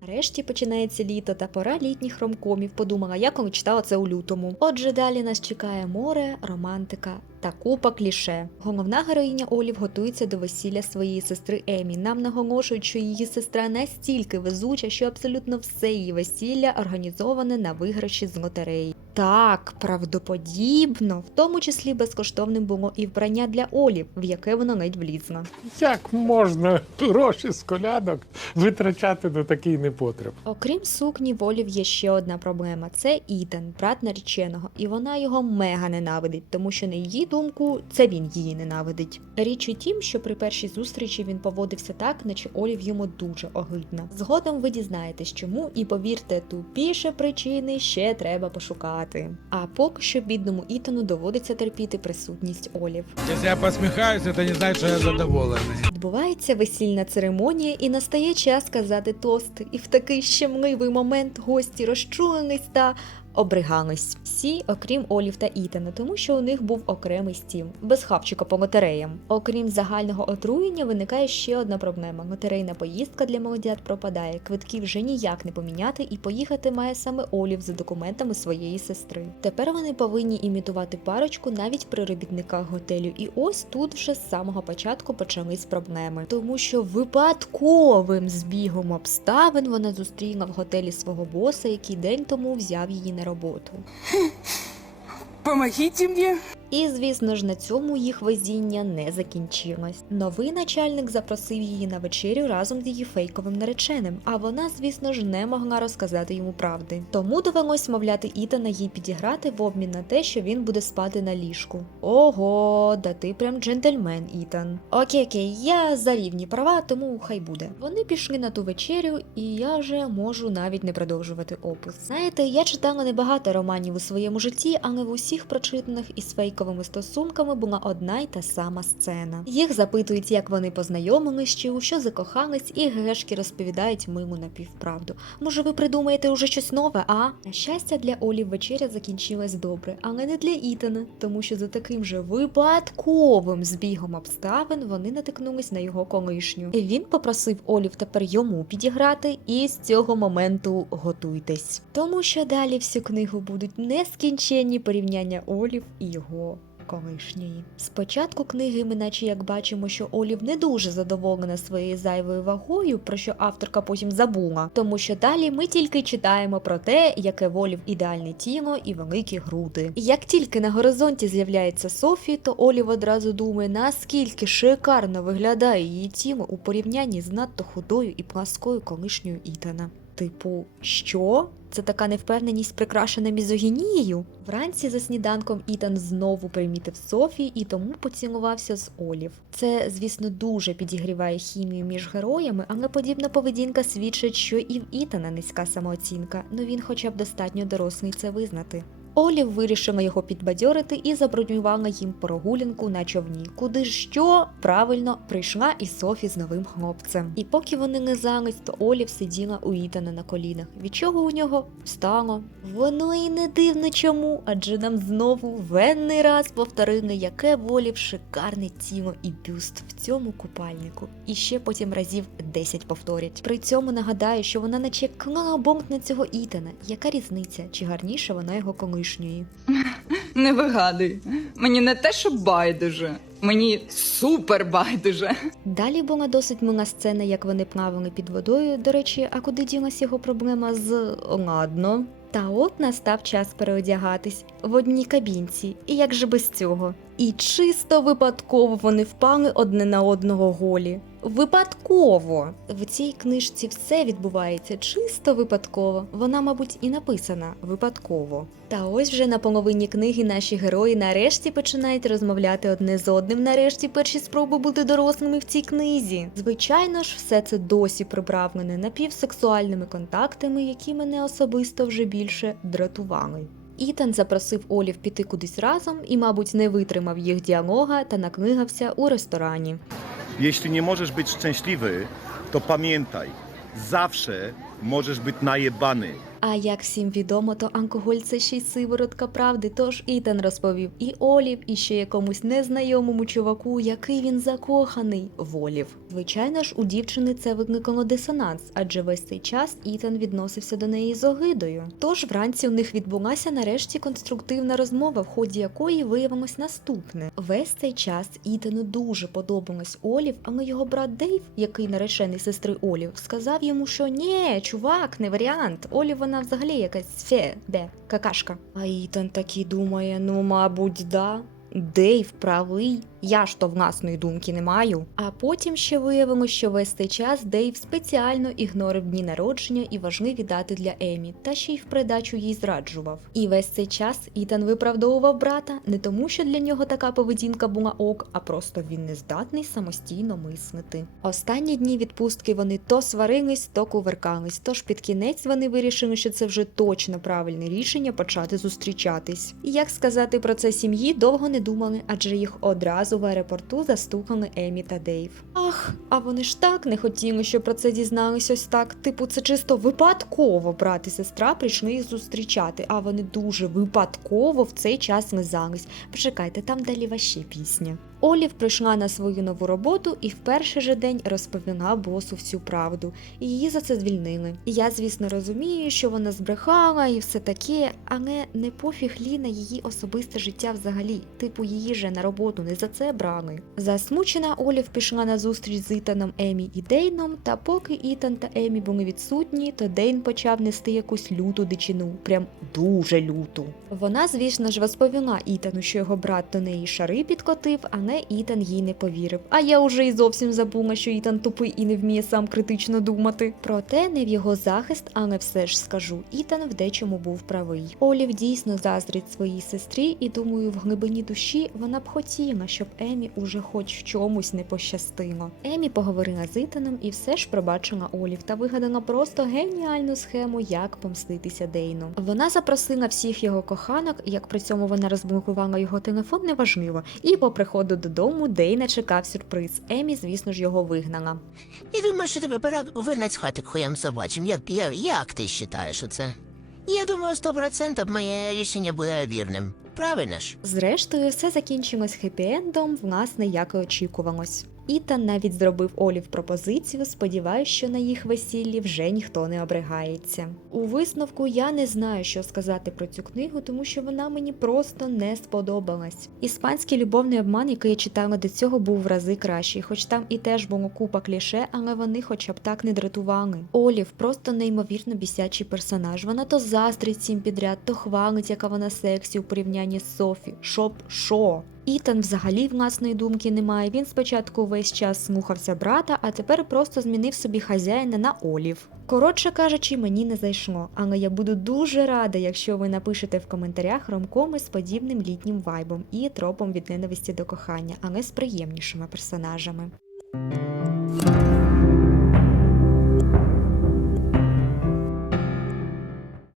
Нарешті починається літо та пора літніх ромкомів. Подумала, я коли читала це у лютому. Отже, далі нас чекає море, романтика та купа кліше. Головна героїня Олів готується до весілля своєї сестри Емі. Нам наголошують, що її сестра настільки везуча, що абсолютно все її весілля організоване на виграші з лотереї. Так, правдоподібно, в тому числі безкоштовним було і вбрання для Олів, в яке вона ледь влізла. Як можна гроші з колядок витрачати на такий непотреб? Окрім сукні, в Олів є ще одна проблема: це Ітан, брат нареченого, і вона його мега ненавидить, тому що на її думку це він її ненавидить. Річ у тім, що при першій зустрічі він поводився так, наче Олів йому дуже огидна. Згодом ви дізнаєтесь, чому, і повірте, тупіше причини ще треба пошукати. А поки що бідному Ітану доводиться терпіти присутність Олів. Если я посміхаюсь, это не значит, что я задоволений. Відбувається весільна церемонія, і настає час сказати тост. І в такий щемливий момент гості розчулились та обригались. Всі, окрім Олів та Ітана, тому що у них був окремий стім, без хавчика по лотереям. Окрім загального отруєння, виникає ще одна проблема: лотерейна поїздка для молодят пропадає. Квитки вже ніяк не поміняти, і поїхати має саме Олів за документами своєї сестри. Тепер вони повинні імітувати парочку навіть при робітниках готелю. І ось тут вже з самого початку почались проблеми, тому що випадковим збігом обставин вона зустріла в готелі свого боса, який день тому взяв її на роботу. Помогите мне. І, звісно ж, на цьому їх везіння не закінчилось. Новий начальник запросив її на вечерю разом з її фейковим нареченим, а вона, звісно ж, не могла розказати йому правди. Тому довелось мовляти Ітана їй підіграти в обмін на те, що він буде спати на ліжку. Ого, да ти прям джентльмен, Ітан. Окей, окей, я за рівні права, тому хай буде. Вони пішли на ту вечерю, і я вже можу навіть не продовжувати опис. Знаєте, я читала небагато романів у своєму житті, але в усіх прочитаних із фейковими стосунками була одна й та сама сцена. Їх запитують, як вони познайомились, чи у що закохались, і грешки розповідають милу напівправду. Може, ви придумаєте уже щось нове, а? На щастя, для Олі вечеря закінчилась добре, але не для Ітана, тому що за таким же випадковим збігом обставин вони натикнулись на його колишню. Він попросив Олів тепер йому підіграти, і з цього моменту готуйтесь. Тому що далі всю книгу будуть нескінченні порівняння Олів і його. Колишньої. Спочатку книги ми наче як бачимо, що Олів не дуже задоволена своєю зайвою вагою, про що авторка потім забула, тому що далі ми тільки читаємо про те, яке в Олів ідеальне тіло і великі груди. Як тільки на горизонті з'являється Софі, то Олів одразу думає, наскільки шикарно виглядає її тіло у порівнянні з надто худою і пласкою колишньою Ітана. Типу, що? Це така невпевненість прикрашена мізогінією. Вранці за сніданком Ітан знову примітив Софі і тому поцілувався з Олів. Це, звісно, дуже підігріває хімію між героями, але подібна поведінка свідчить, що і в Ітана низька самооцінка, ну він хоча б достатньо дорослий це визнати. Олів вирішила його підбадьорити і забронювала їм прогулянку на човні, куди ж що правильно прийшла і Софі з новим хлопцем. І поки вони лизались, то Олів сиділа у Ітана на колінах, від чого у нього встало. Воно і не дивно чому, адже нам знову венний раз повторили, яке в шикарне тіло і бюст в цьому купальнику. І ще потім разів 10 повторять. При цьому нагадаю, що вона наче клала бомб на цього Ітана. Яка різниця, чи гарніше вона його колишньої? Не вигадуй. Мені не те, що байдуже. Мені супер байдуже. Далі була досить мила сцена, як вони плавали під водою. До речі, а куди ділась його проблема з ладно. Та от настав час переодягатись в одній кабінці, і як же без цього? І чисто випадково вони впали одне на одного голі. Випадково в цій книжці все відбувається чисто випадково. Вона, мабуть, і написана випадково. Та ось вже на половині книги наші герої нарешті починають розмовляти одне з одним. Нарешті перші спроби бути дорослими в цій книзі. Звичайно ж, все це досі приправлене напівсексуальними контактами, які мене особисто вже більше дратували. Ітан запросив Олів піти кудись разом і, мабуть, не витримав їх діалога та накнигався у ресторані. Jeśli nie możesz być szczęśliwy, to pamiętaj, zawsze możesz być najebany. А як всім відомо, то алкоголь це ще й сиворотка правди. Тож Ітан розповів і Олів, і ще якомусь незнайомому чуваку, який він закоханий в Олів. Звичайно ж, у дівчини це викликало дисонанс, адже весь цей час Ітан відносився до неї з огидою. Тож вранці у них відбулася нарешті конструктивна розмова, в ході якої виявилось наступне: весь цей час Ітану дуже подобалось Олів, але його брат Дейв, який наречений сестри Олів, сказав йому, що ні, чувак, не варіант. Олів вона взагалі якась фебе, какашка. Айтан такий думає: ну, мабуть, да. Дейв правий, я ж то власної думки не маю. А потім ще виявилося, що весь цей час Дейв спеціально ігнорив дні народження і важливі дати для Емі, та ще й в придачу їй зраджував. І весь цей час Ітан виправдовував брата не тому, що для нього така поведінка була ок, а просто він не здатний самостійно мислити. Останні дні відпустки вони то сварились, то кувиркались. Тож під кінець вони вирішили, що це вже точно правильне рішення почати зустрічатись. І як сказати про це сім'ї, довго не думали, адже їх одразу в аеропорту застукали Емі та Дейв. Ах, а вони ж так не хотіли, що про це дізнались ось так. Типу, це чисто випадково брат і сестра прийшли їх зустрічати, а вони дуже випадково в цей час лизались. Почекайте, там далі ваші пісня. Олів прийшла на свою нову роботу і в перший же день розповіла босу всю правду, і її за це звільнили. І я, звісно, розумію, що вона збрехала і все таке, але не пофіг Лі на її особисте життя взагалі. Типу, її же на роботу не за це брали. Засмучена Олів пішла на зустріч з Ітаном, Емі і Дейном. Та поки Ітан та Емі були відсутні, то Дейн почав нести якусь люту дичину, прям дуже люту. Вона, звісно ж, розповіла Ітану, що його брат до неї шари підкотив, але Ітан їй не повірив. А я уже й зовсім забула, що Ітан тупий і не вміє сам критично думати. Проте не в його захист, але все ж скажу, Ітан в дечому був правий. Олів дійсно заздрить своїй сестрі, і думаю, в глибині душі вона б хотіла, щоб Емі уже хоч в чомусь не пощастило. Емі поговорила з Ітаном і все ж пробачила Олів та вигадала просто геніальну схему, як помститися Дейну. Вона запросила всіх його коханок, як при цьому вона розблокувала його телефон, неважливо. І по приходу додому Дейна чекав сюрприз. Емі, звісно ж, його вигнала. Я думаю, що тебе пора вигнать з хати хуям собачим. Як, я, як ти вважаєш оце? Я думаю, сто процентів моє рішення буде вірним. Правильно ж? Зрештою, все закінчилось хеппі-ендом, власне, як і очікувалось. Ітан навіть зробив Олів пропозицію, сподіваюсь, що на їх весіллі вже ніхто не обригається. У висновку я не знаю, що сказати про цю книгу, тому що вона мені просто не сподобалась. Іспанський любовний обман, який я читала до цього, був в рази кращий, хоч там і теж було купа кліше, але вони хоча б так не дратували. Олів просто неймовірно бісячий персонаж. Вона то заздрить всім підряд, то хвалить, яка вона сексі у порівнянні з Софі. Щоб що? Ітан взагалі власної думки не має. Він спочатку весь час слухався брата, а тепер просто змінив собі хазяїна на Олів. Коротше кажучи, мені не зайшло, але я буду дуже рада, якщо ви напишете в коментарях ромкоми з подібним літнім вайбом і тропом від ненависті до кохання, але з приємнішими персонажами.